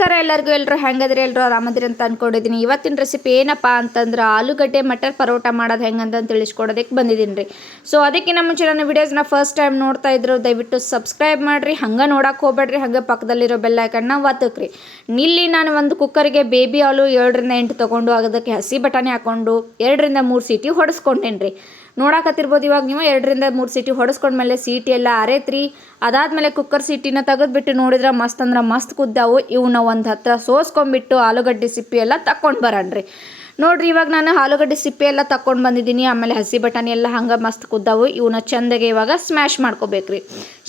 ನಮಸ್ಕಾರ ಎಲ್ಲರಿಗೂ. ಎಲ್ಲರೂ ಹೆಂಗದ್ರಿ? ಎಲ್ಲರೂ ಆರಾಮದಿರಿ ಅಂತ ಅನ್ಕೊಂಡಿದ್ದೀನಿ. ಇವತ್ತಿನ ರೆಸಿಪಿ ಏನಪ್ಪ ಅಂತಂದ್ರೆ ಆಲೂಗಡ್ಡೆ ಮಟರ್ ಪರೋಟ ಮಾಡೋದು ಹೆಂಗಂತ ತಿಳಿಸ್ಕೊಡೋದಕ್ಕೆ ಬಂದಿದ್ದೀನಿ ರೀ. ಸೊ ಅದಕ್ಕಿಂತ ಮುಂಚೆ ನನ್ನ ವಿಡಿಯೋಸ್ನ ಫಸ್ಟ್ ಟೈಮ್ ನೋಡ್ತಾ ಇದ್ರು ದಯವಿಟ್ಟು ಸಬ್ಸ್ಕ್ರೈಬ್ ಮಾಡಿರಿ. ಹಂಗೆ ನೋಡೋಕೆ ಹೋಗ್ಬೇಡ್ರಿ, ಹಂಗೆ ಪಕ್ಕದಲ್ಲಿರೋ ಬೆಲ್ ಐಕನ್ನ ಒತ್ತಕ್ರಿ. ಇಲ್ಲಿ ನಾನು ಒಂದು ಕುಕ್ಕರ್ಗೆ ಬೇಬಿ ಹಾಲು 7ರಿಂದ 8 ತೊಗೊಂಡು ಅದಕ್ಕೆ ಹಸಿ ಬಟಾಣಿ ಹಾಕ್ಕೊಂಡು 2ರಿಂದ 3 ಸೀಟಿ ಹೊಡೆಸ್ಕೊಂಡೇನಿ ರೀ. ನೋಡಕತ್ತಿರ್ಬೋದು ಇವಾಗ ನೀವು 2ರಿಂದ 3 ಸೀಟಿ ಹೊಡೆಸ್ಕೊಂಡ್ಮೇಲೆ ಸೀಟಿ ಎಲ್ಲ ಅರೇತ್ರಿ. ಅದಾದಮೇಲೆ ಕುಕ್ಕರ್ ಸೀಟಿನ ತೆಗೆದ್ಬಿಟ್ಟು ನೋಡಿದ್ರೆ ಮಸ್ತ್ ಅಂದ್ರೆ ಮಸ್ತ್ ಕುದ್ದಾವು. ಇವನ್ನ ಒಂದು ಹತ್ರ ಸೋಸ್ಕೊಂಡ್ಬಿಟ್ಟು ಆಲೂಗಡ್ಡೆ ಸಿಪ್ಪಿ ಎಲ್ಲ ತಕ್ಕೊಂಡು ಬರೋಣ್ರಿ. ನೋಡಿರಿ ಇವಾಗ ನಾನು ಆಲೂಗಡ್ಡೆ ಸಿಪ್ಪೆ ಎಲ್ಲ ತಕ್ಕೊಂಡು ಬಂದಿದ್ದೀನಿ. ಆಮೇಲೆ ಹಸಿ ಬಟಾಣಿ ಎಲ್ಲ ಹಂಗೆ ಮಸ್ತ್ ಕುದ್ದಾವು. ಇವನ್ನ ಚೆಂದಗೆ ಇವಾಗ ಸ್ಮ್ಯಾಶ್ ಮಾಡ್ಕೋಬೇಕ್ರಿ.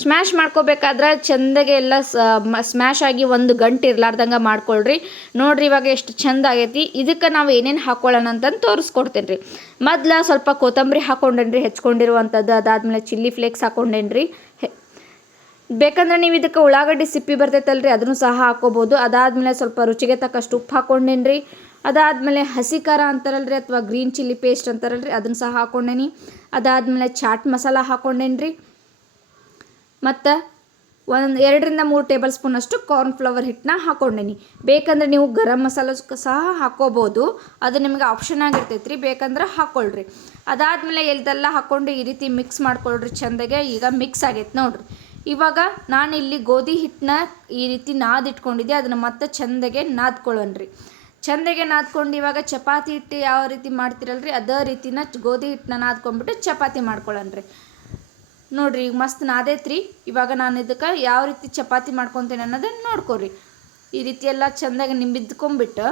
ಸ್ಮ್ಯಾಶ್ ಮಾಡ್ಕೋಬೇಕಾದ್ರೆ ಚೆಂದಗೆ ಎಲ್ಲ ಸ್ಮ್ಯಾಶ್ ಆಗಿ ಒಂದು ಗಂಟೆ ಇರ್ಲಾರ್ದಂಗೆ ಮಾಡ್ಕೊಳ್ರಿ. ನೋಡಿರಿ ಇವಾಗ ಎಷ್ಟು ಚೆಂದ ಆಗೈತಿ. ಇದಕ್ಕೆ ನಾವು ಏನೇನು ಹಾಕ್ಕೊಳ್ಳೋಣ ಅಂತಂದು ತೋರಿಸ್ಕೊಡ್ತೇನೆ ರೀ. ಮೊದಲು ಸ್ವಲ್ಪ ಕೊತ್ತಂಬರಿ ಹಾಕ್ಕೊಂಡೇನ್ರಿ ಹೆಚ್ಕೊಂಡಿರುವಂಥದ್ದು. ಅದಾದಮೇಲೆ ಚಿಲ್ಲಿ ಫ್ಲೇಕ್ಸ್ ಹಾಕ್ಕೊಂಡೇನ್ರಿ. ಬೇಕಂದ್ರೆ ನೀವು ಇದಕ್ಕೆ ಉಳ್ಳಾಗಡ್ಡಿ ಸಿಪ್ಪಿ ಬರ್ತೈತಲ್ರಿ ಅದನ್ನು ಸಹ ಹಾಕ್ಕೋಬೋದು. ಅದಾದಮೇಲೆ ಸ್ವಲ್ಪ ರುಚಿಗೆ ತಕ್ಕಷ್ಟು ಉಪ್ಪು ಹಾಕ್ಕೊಂಡೇನ್ರಿ. ಅದಾದಮೇಲೆ ಹಸಿ ಖಾರ ಅಂತಾರಲ್ರಿ ಅಥವಾ ಗ್ರೀನ್ ಚಿಲ್ಲಿ ಪೇಸ್ಟ್ ಅಂತಾರಲ್ರಿ ಅದನ್ನು ಸಹ ಹಾಕ್ಕೊಂಡೇನಿ. ಅದಾದಮೇಲೆ ಚಾಟ್ ಮಸಾಲ ಹಾಕ್ಕೊಂಡೇನ್ರಿ. ಮತ್ತು 2ರಿಂದ 3 ಟೇಬಲ್ ಸ್ಪೂನ್ ಅಷ್ಟು ಕಾರ್ನ್ಫ್ಲವರ್ ಹಿಟ್ಟನ್ನ ಹಾಕ್ಕೊಂಡೇನಿ. ಬೇಕಂದ್ರೆ ನೀವು ಗರಂ ಮಸಾಲ ಸಹ ಹಾಕ್ಕೋಬೋದು, ಅದು ನಿಮಗೆ ಆಪ್ಷನ್ ಆಗಿರ್ತೈತೆ ರೀ, ಬೇಕಂದ್ರೆ ಹಾಕ್ಕೊಳ್ರಿ. ಅದಾದಮೇಲೆ ಎಲ್ಲದೆಲ್ಲ ಹಾಕ್ಕೊಂಡು ಈ ರೀತಿ ಮಿಕ್ಸ್ ಮಾಡ್ಕೊಳ್ರಿ ಚೆಂದಗೆ. ಈಗ ಮಿಕ್ಸ್ ಆಗೈತೆ ನೋಡಿರಿ. ಇವಾಗ ನಾನು ಇಲ್ಲಿ ಗೋಧಿ ಹಿಟ್ಟನ್ನ ಈ ರೀತಿ ನಾದಿಟ್ಕೊಂಡಿದ್ದೆ, ಅದನ್ನು ಮತ್ತೆ ಚೆಂದಗೆ ನಾದ್ಕೊಳ್ಳೋಣ್ರಿ. ಚೆಂದಗೆ ನಾದ್ಕೊಂಡು ಇವಾಗ ಚಪಾತಿ ಹಿಟ್ಟು ಯಾವ ರೀತಿ ಮಾಡ್ತಿರಲ್ರಿ ಅದೇ ರೀತಿನ ಗೋಧಿ ಹಿಟ್ಟನ್ನ ನಾದ್ಕೊಂಡ್ಬಿಟ್ಟು ಚಪಾತಿ ಮಾಡ್ಕೊಳ್ಳೋಣ್ರಿ. ನೋಡಿರಿ ಈಗ ಮಸ್ತ್ ನಾದೈತ್ರಿ. ಇವಾಗ ನಾನು ಇದಕ್ಕೆ ಯಾವ ರೀತಿ ಚಪಾತಿ ಮಾಡ್ಕೊತೇನೆ ಅನ್ನೋದನ್ನು ನೋಡ್ಕೊರಿ. ಈ ರೀತಿ ಎಲ್ಲ ಚೆಂದಾಗಿ ನಿಂಬಿದ್ಕೊಂಬಿಟ್ಟು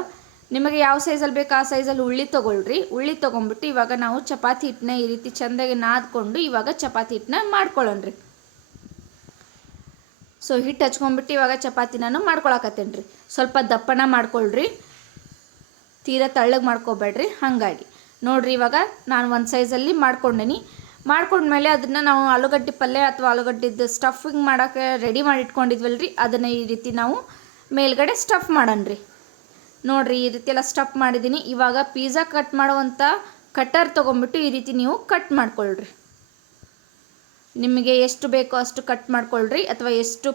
ನಿಮಗೆ ಯಾವ ಸೈಜಲ್ಲಿ ಬೇಕು ಆ ಸೈಜಲ್ಲಿ ಉಳ್ಳಿ ತೊಗೊಳ್ರಿ. ಉಳ್ಳಿ ತೊಗೊಂಬಿಟ್ಟು ಇವಾಗ ನಾವು ಚಪಾತಿ ಹಿಟ್ಟನ್ನ ಈ ರೀತಿ ಚೆಂದಾಗಿ ನಾದ್ಕೊಂಡು ಇವಾಗ ಚಪಾತಿ ಹಿಟ್ಟನ್ನ ಮಾಡ್ಕೊಳ್ಳೋಣ್ರಿ. ಸೊ ಹಿಟ್ಟು ಹಚ್ಕೊಂಡ್ಬಿಟ್ಟು ಇವಾಗ ಚಪಾತಿ ನಾನು ಮಾಡ್ಕೊಳಕತ್ತೇನೆ ರೀ. ಸ್ವಲ್ಪ ದಪ್ಪನ ಮಾಡ್ಕೊಳ್ರಿ, ತೀರಾ ತಳ್ಳಗೆ ಮಾಡ್ಕೊಬೇಡ್ರಿ. ಹಾಗಾಗಿ ನೋಡಿರಿ ಇವಾಗ ನಾನು ಒಂದು ಸೈಜಲ್ಲಿ ಮಾಡ್ಕೊಂಡೇನಿ. ಮಾಡ್ಕೊಂಡ್ಮೇಲೆ ಅದನ್ನು ನಾವು ಆಲೂಗಡ್ಡೆ ಪಲ್ಯ ಅಥವಾ ಆಲೂಗಡ್ಡೆದು ಸ್ಟಫಿಂಗ್ ಮಾಡೋಕ್ಕೆ ರೆಡಿ ಮಾಡಿ ಇಟ್ಕೊಂಡಿದ್ವಲ್ರಿ ಅದನ್ನು ಈ ರೀತಿ ನಾವು ಮೇಲ್ಗಡೆ ಸ್ಟಫ್ ಮಾಡೋಣ್ರಿ. ನೋಡಿರಿ ಈ ರೀತಿ ಎಲ್ಲ ಸ್ಟಫ್ ಮಾಡಿದ್ದೀನಿ. ಇವಾಗ ಪಿಜ್ಜಾ ಕಟ್ ಮಾಡುವಂಥ ಕಟ್ಟರ್ ತೊಗೊಂಬಿಟ್ಟು ಈ ರೀತಿ ನೀವು ಕಟ್ ಮಾಡ್ಕೊಳ್ರಿ. ನಿಮಗೆ ಎಷ್ಟು ಬೇಕೋ ಅಷ್ಟು ಕಟ್ ಮಾಡ್ಕೊಳ್ರಿ, ಅಥವಾ ಎಷ್ಟು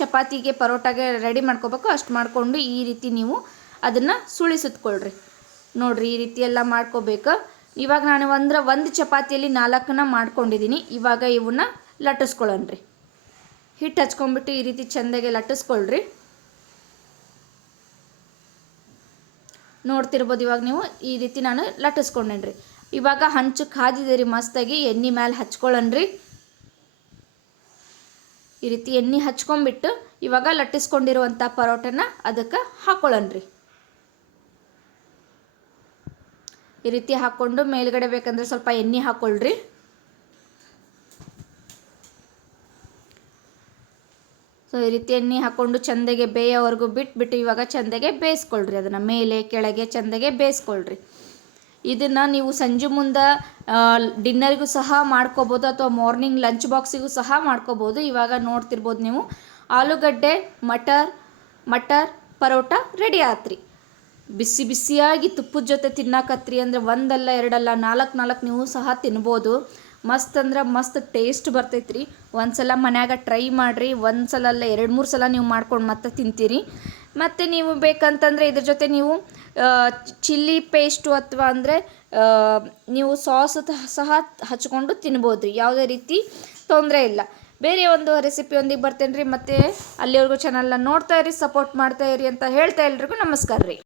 ಚಪಾತಿಗೆ ಪರೋಟಾಗೆ ರೆಡಿ ಮಾಡ್ಕೋಬೇಕು ಅಷ್ಟು ಮಾಡಿಕೊಂಡು ಈ ರೀತಿ ನೀವು ಅದನ್ನು ಸುಳಿಸುತ್ಕೊಳ್ರಿ. ನೋಡಿರಿ ಈ ರೀತಿ ಎಲ್ಲ ಮಾಡ್ಕೋಬೇಕು. ಇವಾಗ ನಾನು ಒಂದು ಚಪಾತಿಯಲ್ಲಿ 4ನ್ನ ಮಾಡ್ಕೊಂಡಿದ್ದೀನಿ. ಇವಾಗ ಇವನ್ನ ಲಟ್ಟಿಸ್ಕೊಳ್ಳೋಣ್ರಿ. ಹಿಟ್ಟು ಹಚ್ಕೊಂಡ್ಬಿಟ್ಟು ಈ ರೀತಿ ಚೆಂದಾಗೆ ಲಟ್ಟಿಸ್ಕೊಳ್ರಿ. ನೋಡ್ತಿರ್ಬೋದು ಇವಾಗ ನೀವು ಈ ರೀತಿ ನಾನು ಲಟ್ಟಿಸ್ಕೊಂಡೇನ್ರಿ. ಇವಾಗ ಹಂಚು ಕಾದಿದೆ ರೀ, ಮಸ್ತಾಗಿ ಎಣ್ಣೆ ಮೇಲೆ ಹಚ್ಕೊಳ್ಳೋಣ್ರಿ. ಈ ರೀತಿ ಎಣ್ಣೆ ಹಚ್ಕೊಂಡ್ಬಿಟ್ಟು ಇವಾಗ ಲಟ್ಟಿಸ್ಕೊಂಡಿರುವಂಥ ಪರೋಟನ ಅದಕ್ಕೆ ಹಾಕ್ಕೊಳ್ಳೋಣ್ರಿ. ಈ ರೀತಿ ಹಾಕ್ಕೊಂಡು ಮೇಲ್ಗಡೆ ಬೇಕಂದ್ರೆ ಸ್ವಲ್ಪ ಎಣ್ಣೆ ಹಾಕ್ಕೊಳ್ರಿ. ಸೊ ಈ ರೀತಿ ಎಣ್ಣೆ ಹಾಕ್ಕೊಂಡು ಚೆಂದಾಗೆ ಬೇಯೋವರೆಗೂ ಬಿಟ್ಬಿಟ್ಟು ಇವಾಗ ಚೆಂದಾಗೆ ಬೇಯಿಸ್ಕೊಳ್ರಿ. ಅದನ್ನು ಮೇಲೆ ಕೆಳಗೆ ಚೆಂದಾಗೆ ಬೇಯಿಸ್ಕೊಳ್ರಿ. ಇದನ್ನು ನೀವು ಸಂಜೆ ಮುಂದೆ ಡಿನ್ನರ್ಗೂ ಸಹ ಮಾಡ್ಕೋಬೋದು ಅಥವಾ ಮಾರ್ನಿಂಗ್ ಲಂಚ್ ಬಾಕ್ಸಿಗೂ ಸಹ ಮಾಡ್ಕೋಬೋದು. ಇವಾಗ ನೋಡ್ತಿರ್ಬೋದು ನೀವು ಆಲೂಗಡ್ಡೆ ಮಟರ್ ಪರೋಟ ರೆಡಿ ಆತ್ರಿ. ಬಿಸಿ ಬಿಸಿಯಾಗಿ ತುಪ್ಪದ ಜೊತೆ ತಿನ್ನಕತ್ರಿ ಅಂದರೆ ಒಂದಲ್ಲ ಎರಡಲ್ಲ 4 ನೀವು ಸಹ ತಿನ್ಬೋದು. ಮಸ್ತ್ ಅಂದ್ರೆ ಮಸ್ತ್ ಟೇಸ್ಟ್ ಬರ್ತೈತ್ರಿ. ಒಂದ್ಸಲ ಮನ್ಯಾಗ ಟ್ರೈ ಮಾಡಿರಿ. ಒಂದ್ಸಲ ಅಲ್ಲ 2-3 ಸಲ ನೀವು ಮಾಡ್ಕೊಂಡು ಮತ್ತೆ ತಿಂತೀರಿ. ಮತ್ತು ನೀವು ಬೇಕಂತಂದರೆ ಇದ್ರ ಜೊತೆ ನೀವು ಚಿಲ್ಲಿ ಪೇಸ್ಟು ಅಥವಾ ಅಂದರೆ ನೀವು ಸಾಸ್ ಸಹ ಹಚ್ಕೊಂಡು ತಿನ್ಬೋದು ರೀ. ಯಾವುದೇ ರೀತಿ ತೊಂದರೆ ಇಲ್ಲ. ಬೇರೆ ಒಂದು ರೆಸಿಪಿಯೊಂದಿಗೆ ಬರ್ತೇನೆ ರೀ. ಮತ್ತು ಅಲ್ಲಿವರೆಗೂ ಚಾನಲ್ನ ನೋಡ್ತಾ ಇರಿ, ಸಪೋರ್ಟ್ ಮಾಡ್ತಾ ಇರಿ ಅಂತ ಹೇಳ್ತಾ ಎಲ್ರಿಗೂ ನಮಸ್ಕಾರ ರೀ.